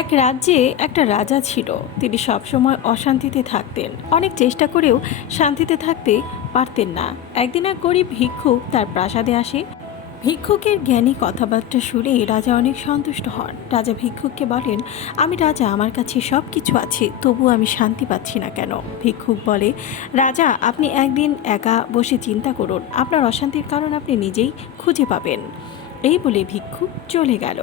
এক রাজ্যে একটা রাজা ছিল। তিনি সবসময় অশান্তিতে থাকতেন, অনেক চেষ্টা করেও শান্তিতে থাকতে পারতেন না। একদিন এক গরিব ভিক্ষুক তার প্রাসাদে আসে। ভিক্ষুকের জ্ঞানী কথাবার্তা শুনে রাজা অনেক সন্তুষ্ট হন। রাজা ভিক্ষুককে বলেন, আমি রাজা, আমার কাছে সব কিছু আছে, তবু আমি শান্তি পাচ্ছি না কেন? ভিক্ষুক বলে, রাজা, আপনি একদিন একা বসে চিন্তা করুন, আপনার অশান্তির কারণ আপনি নিজেই খুঁজে পাবেন। এই বলে ভিক্ষুক চলে গেল।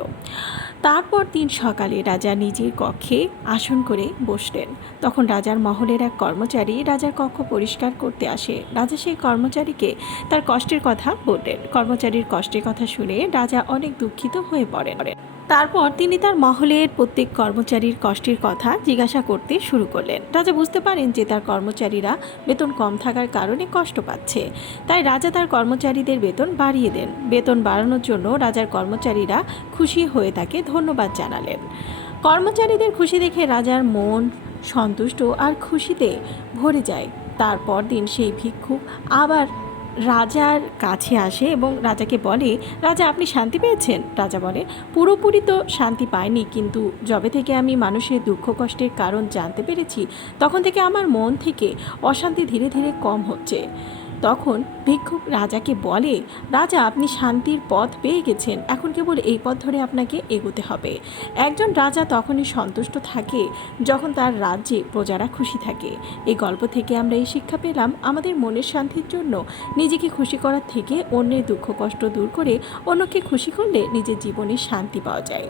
তারপর দিন সকালে রাজা নিজের কক্ষে আসন করে বসলেন। তখন রাজার মহলের এক কর্মচারী রাজার কক্ষ পরিষ্কার করতে আসে। রাজা সেই কর্মচারীকে তার কষ্টের কথা বললেন। কর্মচারীর কষ্টের কথা শুনে রাজা অনেক দুঃখিত হয়ে পড়েন। তারপর তিনি তার মহলের প্রত্যেক কর্মচারীর কষ্টের কথা জিজ্ঞাসা করতে শুরু করলেন। রাজা বুঝতে পারেন যে তার কর্মচারীরা বেতন কম থাকার কারণে কষ্ট পাচ্ছে। তাই রাজা তার কর্মচারীদের বেতন বাড়িয়ে দেন। বেতন বাড়ানোর জন্য রাজার কর্মচারীরা খুশি হয়ে তাকে ধন্যবাদ জানালেন। কর্মচারীদের খুশি দেখে রাজার মন সন্তুষ্ট আর খুশিতে ভরে যায়। তারপর দিন সেই ভিক্ষুক আবার রাজার কাছে আসে এবং রাজাকে বলে, রাজা, আপনি শান্তি পেয়েছেন? রাজা বলে, পুরোপুরি তো শান্তি পাইনি, কিন্তু যবে থেকে আমি মানুষের দুঃখ কষ্টের কারণ জানতে পেরেছি, তখন থেকে আমার মন থেকে অশান্তি ধীরে ধীরে কম হচ্ছে। তখন ভিক্ষুক রাজাকে বলে, রাজা, আপনি শান্তির পথ পেয়ে গেছেন, এখন কেবল এই পথ ধরে আপনাকে এগোতে হবে। একজন রাজা তখনই সন্তুষ্ট থাকে যখন তার রাজ্যে প্রজারা খুশি থাকে। এই গল্প থেকে আমরা এই শিক্ষা পেলাম, আমাদের মনের শান্তির জন্য নিজেকে খুশি করার থেকে অন্যের দুঃখ কষ্ট দূর করে অন্যকে খুশি করলে নিজের জীবনে শান্তি পাওয়া যায়।